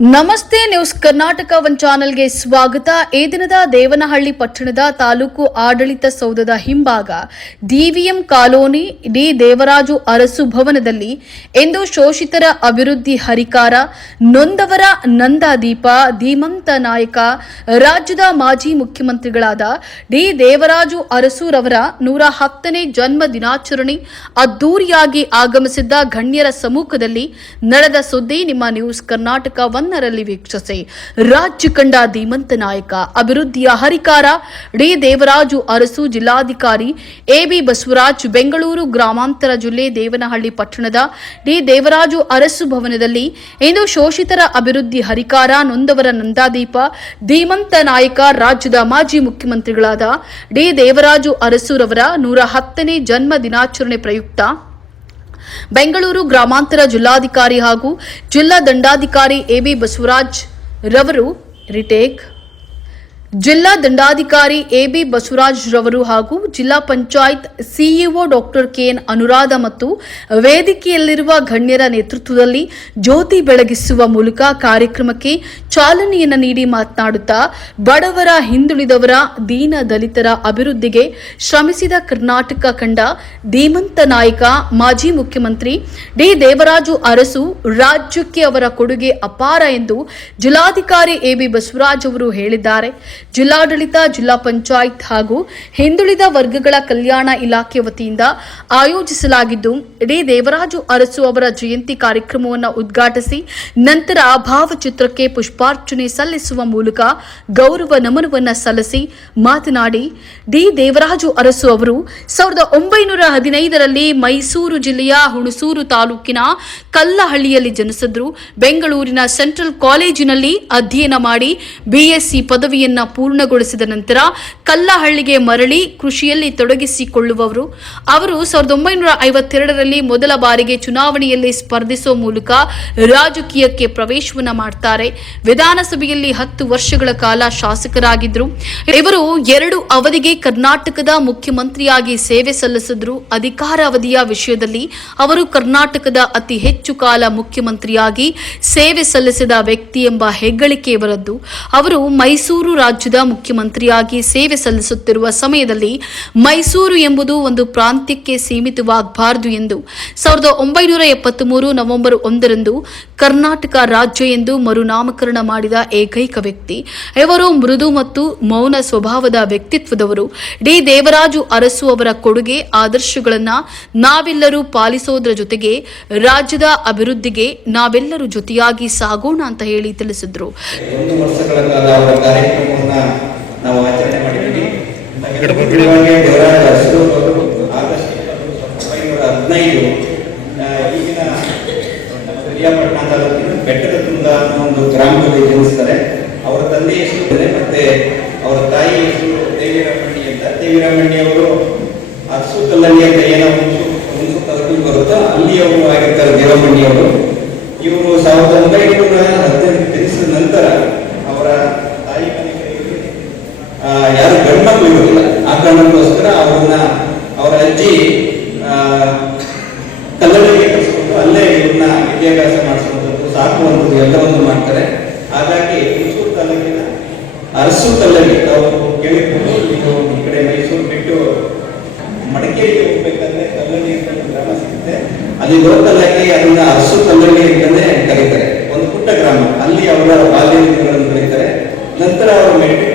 ನಮಸ್ತೆ news Karnataka one ಚಾನೆಲ್ಗೆ ಸ್ವಾಗತ. ಈ ದಿನದ ದೇವನಹಳ್ಳಿ ಪಟ್ಟಣದ ತಾಲೂಕು ಆಡಳಿತ ಸೌಧದ ಹಿಂಭಾಗ DVM colony D Devaraju Arasu ಭವನದಲ್ಲಿ ಎಂದು ಶೋಷಿತರ ಅಭಿವೃದ್ಧಿ ಹರಿಕಾರ, ನೊಂದವರ ನಂದಾದೀಪ ಧೀಮಂತ ನಾಯಕ, ರಾಜ್ಯದ ಮಾಜಿ ಮುಖ್ಯಮಂತ್ರಿಗಳಾದ ಡಿ ದೇವರಾಜು ಅರಸುರವರ ನೂರ ಹತ್ತನೇ ಜನ್ಮ ದಿನಾಚರಣೆ ಅದ್ದೂರಿಯಾಗಿ ಆಗಮಿಸಿದ್ದ ಗಣ್ಯರ ಸಮ್ಮುಖದಲ್ಲಿ ನಡೆದ ಸುದ್ದಿ ನಿಮ್ಮ ನ್ಯೂಸ್ ಕರ್ನಾಟಕ ಒನ್ನರಲ್ಲಿ ವೀಕ್ಷಿಸಿ. ರಾಜ್ಯ ಕಂಡ ಧೀಮಂತ ನಾಯಕ, ಅಭಿವೃದ್ಧಿಯ ಹರಿಕಾರ, ಡಿ. ದೇವರಾಜು ಅರಸು, ಜಿಲ್ಲಾಧಿಕಾರಿ ಎಬಿ ಬಸವರಾಜ್, ಬೆಂಗಳೂರು ಗ್ರಾಮಾಂತರ ಜಿಲ್ಲೆ ದೇವನಹಳ್ಳಿ ಪಟ್ಟಣದ ಡಿ. ದೇವರಾಜು ಅರಸು ಭವನದಲ್ಲಿ ಇಂದು ಶೋಷಿತರ ಅಭಿವೃದ್ಧಿ ಹರಿಕಾರ ನೊಂದವರ ನಂದಾದೀಪ, ಧೀಮಂತ ನಾಯಕ, ರಾಜ್ಯದ ಮಾಜಿ ಮುಖ್ಯಮಂತ್ರಿಗಳಾದ ಡಿ. ದೇವರಾಜು ಅರಸುರವರ ನೂರ ಹತ್ತನೇ ಜನ್ಮ ದಿನಾಚರಣೆ ಪ್ರಯುಕ್ತ ಬೆಂಗಳೂರು ಗ್ರಾಮಾಂತರ ಜಿಲ್ಲಾಧಿಕಾರಿ ಹಾಗೂ ಜಿಲ್ಲಾ ದಂಡಾಧಿಕಾರಿ ಎಬಿ ಬಸವರಾಜ್ ರವರು ರಿಟೇಕ್ ಜಿಲ್ಲಾ ದಂಡಾಧಿಕಾರಿ ಎಬಿ ಬಸವರಾಜ್ ರವರು ಹಾಗೂ ಜಿಲ್ಲಾ panchayat CEO doctor K N Anuradha ಮತ್ತು ವೇದಿಕೆಯಲ್ಲಿರುವ ಗಣ್ಯರ ನೇತೃತ್ವದಲ್ಲಿ ಜ್ಯೋತಿ ಬೆಳಗಿಸುವ ಮೂಲಕ ಕಾರ್ಯಕ್ರಮಕ್ಕೆ ಚಾಲನೆಯನ್ನು ನೀಡಿ ಮಾತನಾಡುತ್ತಾ ಬಡವರ ಹಿಂದುಳಿದವರ ದೀನ ದಲಿತರ ಅಭಿವೃದ್ಧಿಗೆ ಶ್ರಮಿಸಿದ ಕರ್ನಾಟಕ ಕಂಡ ಧೀಮಂತ ನಾಯಕ, ಮಾಜಿ ಮುಖ್ಯಮಂತ್ರಿ ಡಿ ದೇವರಾಜು ಅರಸು ರಾಜ್ಯಕ್ಕೆ ಅವರ ಕೊಡುಗೆ ಅಪಾರ ಎಂದು ಜಿಲ್ಲಾಧಿಕಾರಿ ಎಬಿ ಬಸವರಾಜ್ ಅವರು ಹೇಳಿದ್ದಾರೆ. ಜಿಲ್ಲಾಡಳಿತ, ಜಿಲ್ಲಾ ಪಂಚಾಯತ್ ಹಾಗೂ ಹಿಂದುಳಿದ ವರ್ಗಗಳ ಕಲ್ಯಾಣ ಇಲಾಖೆ ವತಿಯಿಂದ ಆಯೋಜಿಸಲಾಗಿದ್ದು ಡಿ ದೇವರಾಜು ಅರಸು ಅವರ ಜಯಂತಿ ಕಾರ್ಯಕ್ರಮವನ್ನು ಉದ್ಘಾಟಿಸಿ ನಂತರ ಭಾವಚಿತ್ರಕ್ಕೆ ಪುಷ್ಪಾರ್ಚನೆ ಸಲ್ಲಿಸುವ ಮೂಲಕ ಗೌರವ ನಮನವನ್ನು ಸಲ್ಲಿಸಿ ಮಾತನಾಡಿ, ಡಿ. ದೇವರಾಜು ಅರಸು ಅವರು ಸಾವಿರದ ಒಂಬೈನೂರ ಹದಿನೈದರಲ್ಲಿ ಮೈಸೂರು ಜಿಲ್ಲೆಯ ಹುಣಸೂರು ತಾಲೂಕಿನ ಕಲ್ಲಹಳ್ಳಿಯಲ್ಲಿ ಜನಿಸಿದ್ರು. ಬೆಂಗಳೂರಿನ ಸೆಂಟ್ರಲ್ ಕಾಲೇಜಿನಲ್ಲಿ ಅಧ್ಯಯನ ಮಾಡಿ ಬಿಎಸ್ಸಿ ಪದವಿಯನ್ನ ಪೂರ್ಣಗೊಳಿಸಿದ ನಂತರ ಕಲ್ಲಹಳ್ಳಿಗೆ ಮರಳಿ ಕೃಷಿಯಲ್ಲಿ ತೊಡಗಿಸಿಕೊಳ್ಳುವವರು. ಅವರು ಸಾವಿರದ ಒಂಬೈನೂರ ಐವತ್ತೆರಡರಲ್ಲಿ ಮೊದಲ ಬಾರಿಗೆ ಚುನಾವಣೆಯಲ್ಲಿ ಸ್ಪರ್ಧಿಸುವ ಮೂಲಕ ರಾಜಕೀಯಕ್ಕೆ ಪ್ರವೇಶವನ್ನು ಮಾಡ್ತಾರೆ. ವಿಧಾನಸಭೆಯಲ್ಲಿ ಹತ್ತು ವರ್ಷಗಳ ಕಾಲ ಶಾಸಕರಾಗಿದ್ರು ಇವರು ಎರಡು ಅವಧಿಗೆ ಕರ್ನಾಟಕದ ಮುಖ್ಯಮಂತ್ರಿಯಾಗಿ ಸೇವೆ ಸಲ್ಲಿಸಿದ್ರು. ಅಧಿಕಾರ ಅವಧಿಯ ವಿಷಯದಲ್ಲಿ ಅವರು ಕರ್ನಾಟಕದ ಅತಿ ಹೆಚ್ಚು ಕಾಲ ಮುಖ್ಯಮಂತ್ರಿಯಾಗಿ ಸೇವೆ ಸಲ್ಲಿಸಿದ ವ್ಯಕ್ತಿ ಎಂಬ ಹೆಗ್ಗಳಿಕೆ ಇವರದ್ದು ಅವರು ಮೈಸೂರು ರಾಜ್ಯದ ಮುಖ್ಯಮಂತ್ರಿಯಾಗಿ ಸೇವೆ ಸಲ್ಲಿಸುತ್ತಿರುವ ಸಮಯದಲ್ಲಿ ಮೈಸೂರು ಎಂಬುದು ಒಂದು ಪ್ರಾಂತ್ಯಕ್ಕೆ ಸೀಮಿತವಾಗಬಾರದು ಎಂದು ಸಾವಿರದ ಒಂಬೈನೂರ ಎಪ್ಪತ್ಮೂರು ನವೆಂಬರ್ ಒಂದರಂದು ಕರ್ನಾಟಕ ರಾಜ್ಯ ಎಂದು ಮರುನಾಮಕರಣ ಮಾಡಿದ ಏಕೈಕ ವ್ಯಕ್ತಿ. ಇವರು ಮೃದು ಮತ್ತು ಮೌನ ಸ್ವಭಾವದ ವ್ಯಕ್ತಿತ್ವದವರು. ಡಿ. ದೇವರಾಜು ಅರಸು ಅವರ ಕೊಡುಗೆ ಆದರ್ಶಗಳನ್ನು ನಾವೆಲ್ಲರೂ ಪಾಲಿಸೋದ್ರ ಜೊತೆಗೆ ರಾಜ್ಯದ ಅಭಿವೃದ್ಧಿಗೆ ನಾವೆಲ್ಲರೂ ಜೊತೆಯಾಗಿ ಸಾಗೋಣ ಅಂತ ಹೇಳಿ ತಿಳಿಸಿದ್ರು. ಕಾರ್ಯಕ್ರಮವನ್ನ ನಾವು ಆಚರಣೆ ಮಾಡಿದ್ದೀವಿ. ದೇವರಾಜ ಅರಸು ಅವರು ಆಗಸ್ಟ್ ಒಂಬೈನೂರ ಹದಿನೈದು. ಈಗಿನ ಪ್ರಿಯಾಪಟ್ಟಣ ತಾಲೂಕಿನ ಬೆಟ್ಟದ ತುಂಗ ಅನ್ನೋ ಒಂದು ಗ್ರಾಮದಲ್ಲಿ ಜನಿಸ್ತಾರೆ. ಅವರ ತಂದೆ ಹೆಸರು ಇದೆ, ಮತ್ತೆ ಅವರ ತಾಯಿ ಹೆಸರು ದೇವಿರಮಣಿ ಅಂತ ದೇವಿರಮಣಿ ಅವರು ಅರಸು ಕಲ್ಲಳ್ಳಿ ಅಂತ ಏನೋ ಹುಣಸು ಹುಣಸು ತಾಲೂಕಿಗೆ ಬರುತ್ತೋ ಅಲ್ಲಿ ಅವರು ಆಗಿರ್ತಾರೆ ದೇವಮಣಿ ಅವರು ಇವರು ಸಾವಿರದ ಒಂಬೈನೂರ ಹದಿನೆಂಟು ಜನಿಸಿದ ನಂತರ ಅವರ ತಾಯಿ ಮನೆಯಲ್ಲಿ ಆ, ಯಾರು ಗಂಡ್ಮಕ್ಳು ಇರೋದಿಲ್ಲ ಆ ಕಾರಣಕ್ಕೋಸ್ಕರ ಅವ್ರನ್ನ ಅವರ ಅಜ್ಜಿ ಆ, ಕಲ್ಲಳ್ಳಿಗೆ ಕಳಿಸ್ಕೊಂಡು ಅಲ್ಲೇ ಇದನ್ನ ವಿದ್ಯಾಭ್ಯಾಸ ಮಾಡಿಸುವಂಥದ್ದು ಸಾಕುವಂಥದ್ದು ಎಲ್ಲವನ್ನು ಮಾಡ್ತಾರೆ. ಹಾಗಾಗಿ ಮೈಸೂರು ತಾಲೂಕಿನ ಅರಸು ಕಲ್ಲಡಿ ತಾವು ಕೇಳಿರ್ಬೋದು ನೀವು ಈ ಕಡೆ ಮೈಸೂರು ಬಿಟ್ಟು ಮಡಿಕೇರಿಗೆ ಹೋಗ್ಬೇಕಂದ್ರೆ ಕಲ್ಲಡಿ ಅಂತ ಗ್ರಾಮ ಸಿಗುತ್ತೆ. ಅಲ್ಲಿ ಗೊತ್ತಲ್ಲಾಗಿ ಅದನ್ನ ಅರಸು ಕಲ್ಲಡಿ ಅಂತಲೇ ಕರೀತಾರೆ. ಒಂದು ಪುಟ್ಟ ಗ್ರಾಮ. ಅಲ್ಲಿ ಅವರ ಬಾಲ್ಯ ದಿನಗಳನ್ನು ಕರೀತಾರೆ. ನಂತರ ಅವರು ಮೆಟ್ರಿಕ್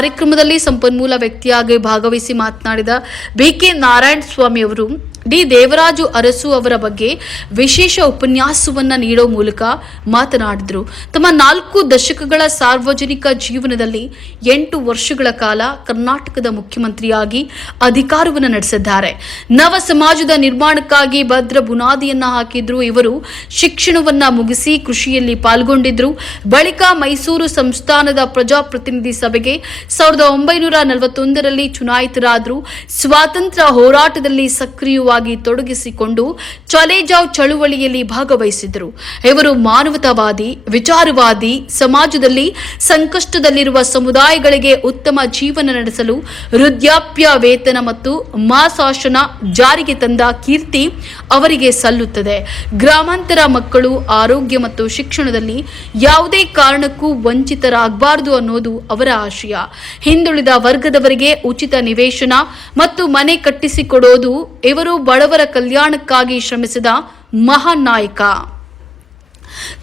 ಕಾರ್ಯಕ್ರಮದಲ್ಲಿ ಸಂಪನ್ಮೂಲ ವ್ಯಕ್ತಿಯಾಗಿ ಭಾಗವಹಿಸಿ ಮಾತನಾಡಿದ ಬಿಕೆ ನಾರಾಯಣ ಸ್ವಾಮಿ ಅವರು ಡಿ ದೇವರಾಜು ಅರಸು ಅವರ ಬಗ್ಗೆ ವಿಶೇಷ ಉಪನ್ಯಾಸವನ್ನ ನೀಡೋ ಮೂಲಕ ಮಾತನಾಡಿದರು. ತಮ್ಮ ನಾಲ್ಕು ದಶಕಗಳ ಸಾರ್ವಜನಿಕ ಜೀವನದಲ್ಲಿ ಎಂಟು ವರ್ಷಗಳ ಕಾಲ ಕರ್ನಾಟಕದ ಮುಖ್ಯಮಂತ್ರಿಯಾಗಿ ಅಧಿಕಾರವನ್ನು ನಡೆಸಿದ್ದಾರೆ. ನವ ಸಮಾಜದ ನಿರ್ಮಾಣಕ್ಕಾಗಿ ಭದ್ರ ಬುನಾದಿಯನ್ನ ಹಾಕಿದ್ರು ಇವರು. ಶಿಕ್ಷಣವನ್ನ ಮುಗಿಸಿ ಕೃಷಿಯಲ್ಲಿ ಪಾಲ್ಗೊಂಡಿದ್ರು. ಬಳಿಕ ಮೈಸೂರು ಸಂಸ್ಥಾನದ ಪ್ರಜಾಪ್ರತಿನಿಧಿ ಸಭೆಗೆ ಸಾವಿರದ ಒಂಬೈನೂರ ನಲವತ್ತೊಂದರಲ್ಲಿ ಚುನಾಯಿತರಾದರು. ಸ್ವಾತಂತ್ರ್ಯ ಹೋರಾಟದಲ್ಲಿ ಸಕ್ರಿಯವಾಗಿ ತೊಡಗಿಸಿಕೊಂಡು ಚಲೇಜಾವ್ ಚಳುವಳಿಯಲ್ಲಿ ಭಾಗವಹಿಸಿದರು ಇವರು ಮಾನವತಾವಾದಿ, ವಿಚಾರವಾದಿ, ಸಮಾಜದಲ್ಲಿ ಸಂಕಷ್ಟದಲ್ಲಿರುವ ಸಮುದಾಯಗಳಿಗೆ ಉತ್ತಮ ಜೀವನ ನಡೆಸಲು ವೃದ್ಧಾಪ್ಯ ವೇತನ ಮತ್ತು ಮಾಸಾಶನ ಜಾರಿಗೆ ತಂದ ಕೀರ್ತಿ ಅವರಿಗೆ ಸಲ್ಲುತ್ತದೆ. ಗ್ರಾಮಾಂತರ ಮಕ್ಕಳು ಆರೋಗ್ಯ ಮತ್ತು ಶಿಕ್ಷಣದಲ್ಲಿ ಯಾವುದೇ ಕಾರಣಕ್ಕೂ ವಂಚಿತರಾಗಬಾರದು ಅನ್ನೋದು ಅವರ ಆಶಯ. ಹಿಂದುಳಿದ ವರ್ಗದವರಿಗೆ ಉಚಿತ ನಿವೇಶನ ಮತ್ತು ಮನೆ ಕಟ್ಟಿಸಿಕೊಡೋದು ಇವರು ಬಡವರ ಕಲ್ಯಾಣಕ್ಕಾಗಿ ಶ್ರಮಿಸಿದ ಮಹಾನ್ ನಾಯಕ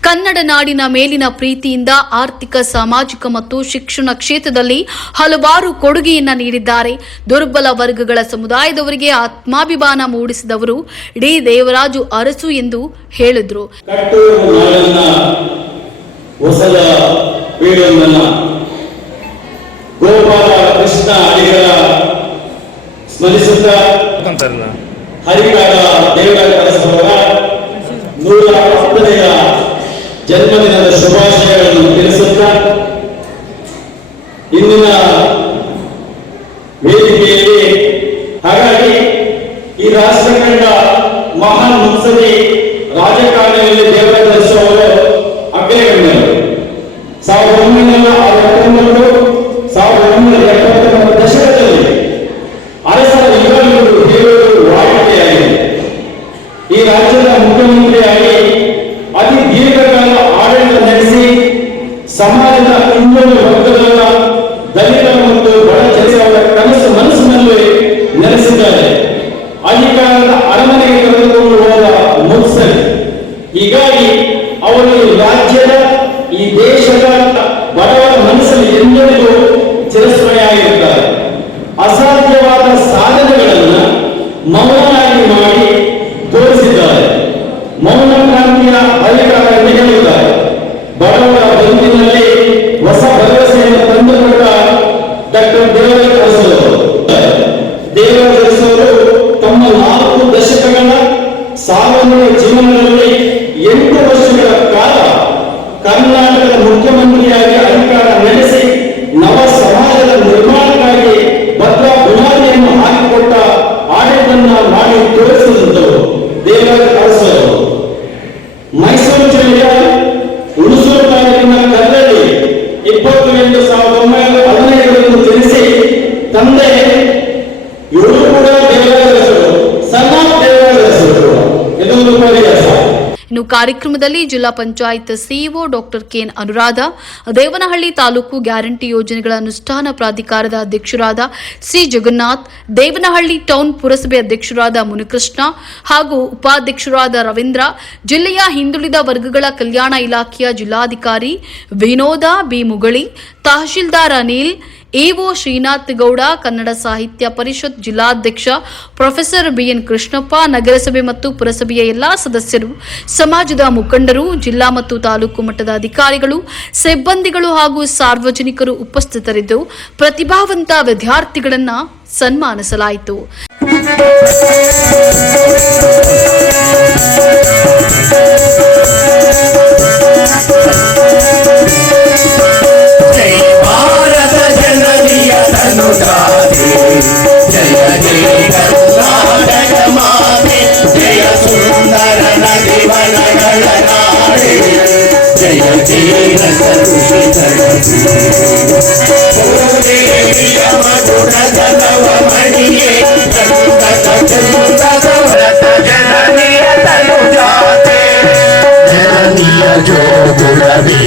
ಕನ್ನಡ ನಾಡಿನ ಮೇಲಿನ ಪ್ರೀತಿಯಿಂದ ಆರ್ಥಿಕ ಸಾಮಾಜಿಕ ಮತ್ತು ಶಿಕ್ಷಣ ಕ್ಷೇತ್ರದಲ್ಲಿ ಹಲವಾರು ಕೊಡುಗೆಯನ್ನ ನೀಡಿದ್ದಾರೆ. ದುರ್ಬಲ ವರ್ಗಗಳ ಸಮುದಾಯದವರಿಗೆ ಆತ್ಮಾಭಿಮಾನ ಮೂಡಿಸಿದವರು ಡಿ. ದೇವರಾಜು ಅರಸು ಎಂದು ಹೇಳಿದ್ರು. ಗೋಪಾಲ ಕೃಷ್ಣ ಸ್ಮರಿಸುತ್ತಾ ಅಂತಾರಲ್ಲ ಹರಿಕಾರ ದೇವರ ಕಲಸವರ ನೂರ ಹತ್ತನೆಯ ಜನ್ಮದಿನದ ಶುಭಾಶಯಗಳನ್ನು ತಿಳಿಸುತ್ತಾ ಇಂದಿನ ವೇದಿಕೆಯಲ್ಲಿ ಹಾಗಾಗಿ ಈ ರಾಷ್ಟ್ರ ಕಂಡ ಮಹಾನ್ ಮುತ್ಸದಿ ರಾಜಕಾರಣದಲ್ಲಿ ದೇವರಾಜ ಅವರು ಅಗ್ರಗಣ್ಯರು. ಸಾವಿರದ ಒಂಬೈನೂರ ಸಮಾಜದ ಇನ್ನೊಂದು ವರ್ಗದವರ ದಲಿತರ ಮತ್ತು ಬಡ ಜನರ ಕನಸು ಮನಸ್ಸಿನಲ್ಲಿ ನೆಲೆಸಿದ್ದಾರೆ. ಅಧಿಕಾರದ ಅರಮನೆಗೆ ಕರೆದುಕೊಂಡು ಹೋದ ಮುತ್ಸರಿ ಹೀಗಾಗಿ ಅವರು ಈ ರಾಜ್ಯದ, ಈ ದೇಶದ ಬಡವರ ಮನಸ್ಸಲ್ಲಿ ಎಂದೆಂದೂ ಚಿರಸ್ಮರಣೆಯಾಗಿರುತ್ತಾರೆ. ಅಸಾಧ್ಯವಾದ ಸಾಧನೆಗಳನ್ನು ಮೌನವಾಗಿ ಇನ್ನು ಕಾರ್ಯಕ್ರಮದಲ್ಲಿ ಜಿಲ್ಲಾ panchayat CEO doctor K N Anuradha, Devanahalli taluk guarantee ಯೋಜನೆಗಳ ಅನುಷ್ಠಾನ ಪ್ರಾಧಿಕಾರದ ಅಧ್ಯಕ್ಷರಾದ ಸಿ ಜಗನ್ನಾಥ್, ದೇವನಹಳ್ಳಿ ಟೌನ್ ಪುರಸಭೆ ಅಧ್ಯಕ್ಷರಾದ ಮುನಿಕೃಷ್ಣ ಹಾಗೂ ಉಪಾಧ್ಯಕ್ಷರಾದ ರವೀಂದ್ರ, ಜಿಲ್ಲೆಯ ಹಿಂದುಳಿದ ವರ್ಗಗಳ ಕಲ್ಯಾಣ ಇಲಾಖೆಯ ಜಿಲ್ಲಾಧಿಕಾರಿ ವಿನೋದ ಬಿ ಮುಗಳಿ, ತಹಶೀಲ್ದಾರ್ ಅನಿಲ್ ಎಒ ಶ್ರೀನಾಥ್ ಗೌಡ, ಕನ್ನಡ ಸಾಹಿತ್ಯ ಪರಿಷತ್ ಜಿಲ್ಲಾಧ್ಯಕ್ಷ ಪ್ರೊಫೆಸರ್ ಬಿಎನ್ ಕೃಷ್ಣಪ್ಪ, ನಗರಸಭೆ ಮತ್ತು ಪುರಸಭೆಯ ಎಲ್ಲಾ ಸದಸ್ಯರು, ಸಮಾಜದ ಮುಖಂಡರು, ಜಿಲ್ಲಾ ಮತ್ತು ತಾಲೂಕು ಮಟ್ಟದ ಅಧಿಕಾರಿಗಳು, ಸಿಬ್ಬಂದಿಗಳು ಹಾಗೂ ಸಾರ್ವಜನಿಕರು ಉಪಸ್ಥಿತರಿದ್ದು ಪ್ರತಿಭಾವಂತ ವಿದ್ಯಾರ್ಥಿಗಳನ್ನು ಸನ್ಮಾನಿಸಲಾಯಿತು. yo todavía.